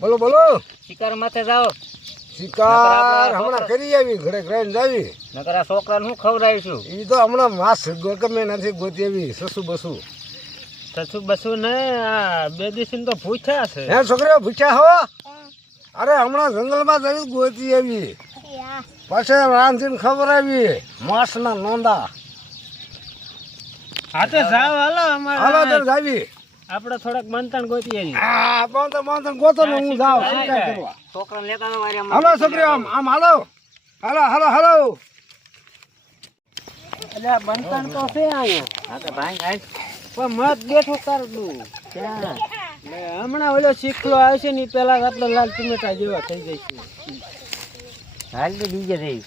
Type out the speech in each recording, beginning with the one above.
બોલો બોલો. શિકાર માથે જાઓ. શિકાર હમણાં કરી આવી ઘરે ઘરે જાવી. નકર આ છોકરાને હું ખવડાવીશું? એ તો હમણાં માસ ગમે નથી ગોતી આવી સસુ બસુ. સસુ બસુ ને આ બે દિવસથી તો પૂછ્યા છે. હે છોકરીઓ ભૂખ્યા હો? અરે હમણાં જંગલમાં જવી ગોતી આવી. પછી રાંધીને ખબર આવી માસના નોંદા હા તો જાઓ હાલો હાલો તો જાવી. આપણે થોડાક મંતન ગોતી હા બાંધો બાંધો ગોતો ને હું જાઉં શિકાર કરવા? છોકરાને લેતા મારી હાલો છોકરીઓ આમ આમ હાલો. હાલો હાલો હાલો. એટલે બંધન તો છે આયો. હા તો ભાઈ ભાઈ. પણ મત બેઠું કરતું ક્યાં? હમણાં ઓલો શીખલો આવશે ને પેલા આટલો લાલ ટમેટા જેવા થઈ જઈશું હાલ તો બીજે થઈ.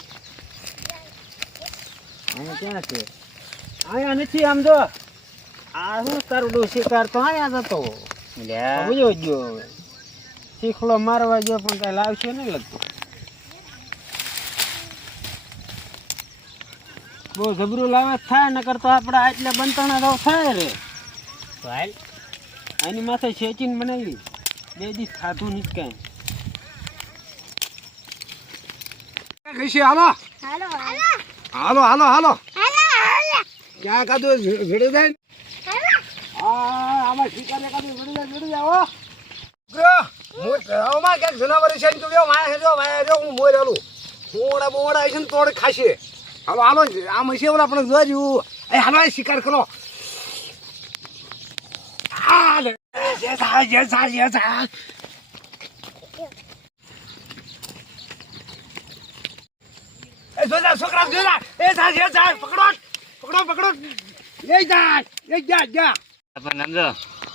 અહીંયા ક્યાં છે? અહીંયા નથી આમ જો. આ શું કરડું? શિકાર તો અહીંયા જતો સમજો જો હવે? શીખલો મારવા ગયો પણ કઈ લાવશે નહીં લગતું. બહુ જબરું લાવે થાય નકર તો આપણે આટલે બંતણા તો થાય રે. ભાઈ આની માથે શેચીને બનાવી. બે દી ખાધું નથી કાંઈ. કહીશી હાલો. હાલો હાલો. હાલો ક્યાં કાદું ભીડી જાય હા આમાં શિકાર એકાદું ભીડી જાય ભીડી જાય હો હું આમાં ક્યાંક જનાવર છે તું લ્યો, માયા છે જો, માયા જો, હું મોર હાલું. બોવડા બોવડા છે ને તોડ ખાશે હાલો હાલો આમ છે ઓલા આપણે જોવા જેવું એ હાલો એ શિકાર કરો આ જે જે સા, જે સા. એ જોજા છોકરા જોજા એ જે પકડો પકડો પકડો લઈ જા લઈ જા જા પણ સમજો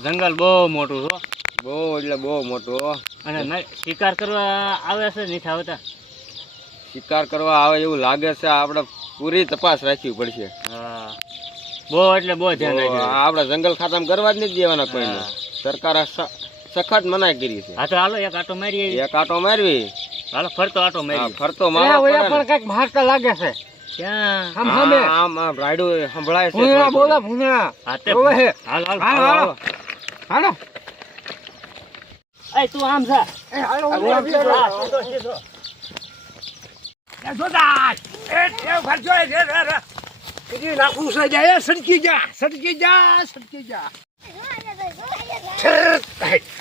જંગલ બહુ મોટું છો બહુ એટલે બહુ મોટું અને શિકાર કરવા આવે છે નથી આવતા? શિકાર કરવા આવે એવું લાગે છે આપણે પૂરી તપાસ રાખવી પડશે. બહુ એટલે બહુ ધ્યાન આપણે જંગલ ખાતામાં કરવા જ નથી દેવાના કોઈને. સરકાર સખત મનાઈ કરી છે. હા તો હાલો એક આટો મારી એક આટો મારવી. હાલો ફરતો આટો હા, મારી ફરતો મારવો પણ કંઈક મારતા લાગે છે. ક્યાં આમ આમ. આમ રાયડું સંભળાય છે ભૂંગળા બોલા. ભૂંગળા હા તે ઓવે હે. હાલ હાલ હાલો હાલો એ તું આમ જા એ હાલો હું આવી ગયો. એ જોતા એ ટેવ ભરજો એ રે રે રે કીધી નાખું છે જાય સડકી જા સડકી જા સડકી જા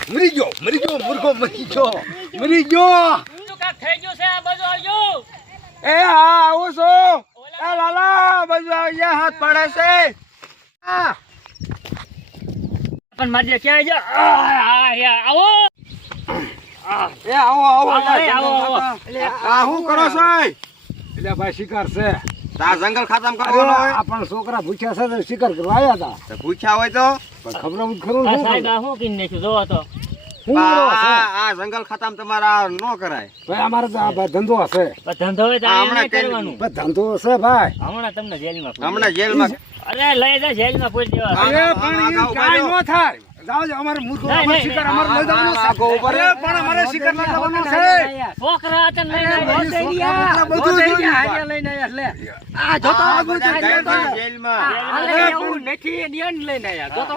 મરી ગયો મરી ગયો મૂર્ખો મરી ગયો મરી ગયો થઈ ગયો છે આ બધું આવજો એ હા આવું છું. એ લાલા બાજુ આવી હાથ પાડે છે. પણ મારી ક્યાં જા આવો. એ આવો આવો આવો, એ આવો, આવો. આ શું કરો છો? એટલે ભાઈ શિકાર છે. તો જંગલ ખાતમ કરવાનો હોય? આ છોકરા ભૂખ્યા છે શિકાર કરવા આવ્યા હતા. તો પૂછ્યા હોય તો? પણ ખબર ખરું સાહેબ આ શું કીને નાખ્યું જોવો તો. આ જંગલ ખાતામાં તમારા ન કરાય. ભાઈ અમારે તો ધંધો હશે. ધંધો તો કરવાનું. ધંધો હશે ભાઈ. હમણાં તમને જેલમાં હમણાં જેલમાં અરે લઈ જા જેલમાં પૂરી દેવા. અરે પણ હા, કાંઈ ન થાય. જાઓ જાઓ, અમારે મૂર્ખો અમારે શિકાર અમારે લઈ જવાનું રહો. અરે પણ અમારે શિકાર લઈ જવાનું છે. છોકરા હતા. ભાઈ, છોકરા બધું લઈને આવ્યા લે. આ જોતો આ આ બધું બધા જોયું. જાય છે જેલમાં. અરે એવું નથી નિયન લઈને આવ્યા. જો તો.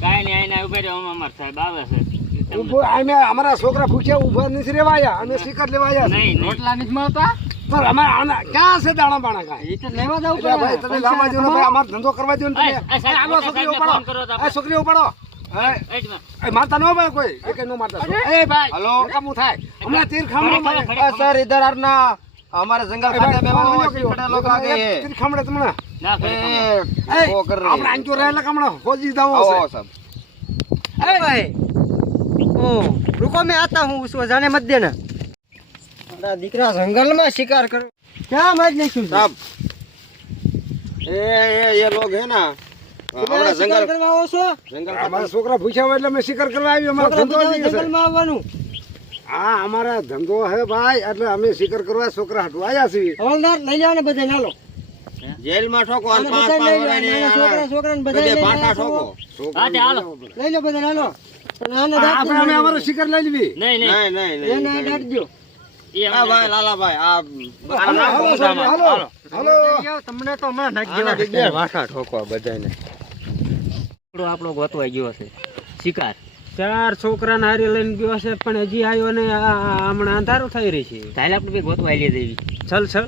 કાંઈ નહીં આઈને ઊભા રહ્યો અમાર સાહેબ આવે છે. અમારા છોકરા ભૂખ્યા ઊભા નથી રેવાયા અમે શિકાર લેવાયા નહીં અમે ક્યાં છે દાણા બાણા કા લેવા જાવ તમે લાવવા ધંધો કરવા જો ને તમે. આલો છોકરી ઉપાડો. આ નો ભાઈ કોઈ? એક નો મારતા એ ભાઈ કામું થાય? હમણાં તીર ખામણો સર ઇધર આરના અમારે જંગલ તીર ખામડે તમને. ના એ ઓ કર રહે હોજી દાવો એ ભાઈ રૂકો મેં આતા હું ઉસકો જાને મત દેના. મારા દીકરા જંગલમાં શિકાર કર ક્યાં મત લખ્યું સાબ. એ એ એ લોગ હે ના. છોકરા હા અમારા ધંધો હે ભાઈ એટલે અમે શિકાર કરવા છોકરા હટવા આવ્યા છીએ. હવલદાર લઈ જાવ ને બધા નાલો. જેલમાં છોકરા બધા લઈ લો બધા આપણે ગોતવાઈ ગયો છે શિકાર. ચાર છોકરા ને હારી લઈને ગયો છે પણ હજી આવ્યો ને હમણાં અંધારો થઈ રહી છે. ચાલે આપણે ગોતવાઈ લઈએ દેવી. ચલ ચલ.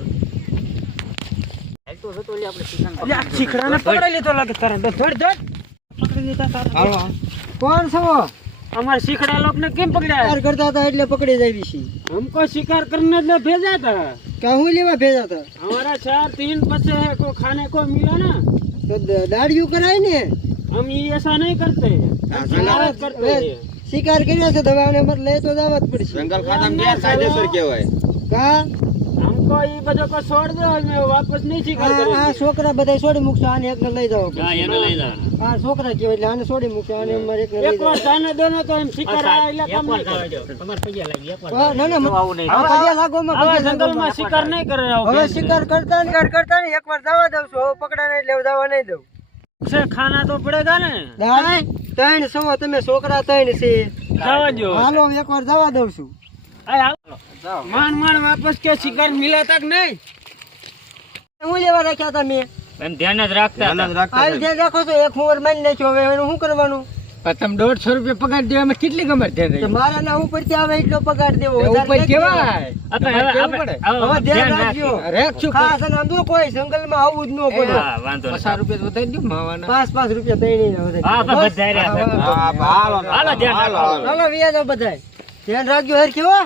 કોણ છો? અમાર શીખડા લોક ને કેમ પકડ્યા? શિકાર કરતા હતા એટલે પકડી જાય છે. અમકો શિકાર કરને એટલે ભેજા હતા હું લેવા ભેજા હતા અમારા ચાર તીન પછે હે કો ખાને કો મિલા ના. તો દાડિયું કરાય ને? હમ ઈ એસા નહીં કરતે. શિકાર કરતે શિકાર કર્યો છે દવાને મત લે તો દાવત પડશે. જંગલ ખાતા ગેરકાયદેસર કહેવાય. કા? છોકરા બધા છોડી મૂકશો આને એકને લઈ જાઓ. હા છોકરા કેવા એટલે આને છોડી મૂકશો આને મારે એકને એક વાર જાને દોનો તો એમ શિકાર આ એટલે કામ નહીં તમાર પૈયા લાગી એક વાર ના ના આવું નહીં. પૈયા લાગો માં શિકાર નહીં કરે હવે શિકાર કરતા ને કરતા ને એક વાર જવા દઉં છું. પકડા નહીં લેવ જવા નહીં દઉં. છે ખાના તો પડેગા ને. ત્રણ સો તમે છોકરા ત્રણ છે. જવા દો હાલો એકવાર જવા દઉં છું. માન માન વાપસ કે શિકાર મિલા તક નહીં? હું લેવા રાખ્યા હતા મેં? એમ ધ્યાન જ રાખતા હાલ ધ્યાન રાખો તો એક ઉંમર માની નાખ્યો હવે શું કરવાનું? તમે દોઢસો રૂપિયા પગાર દેવા એમાં કેટલી કમર ધ્યાન મારા ના ઉપરથી આવે એટલો પગાર દેવો ઉપર કેવાય? ધ્યાન રાખજો. રાખશું જંગલમાં આવું જ ન પડે. વાંધો પાંચ પાંચ રૂપિયા દઈ હાલો બધાય. ધ્યાન રાખજો હર કેવા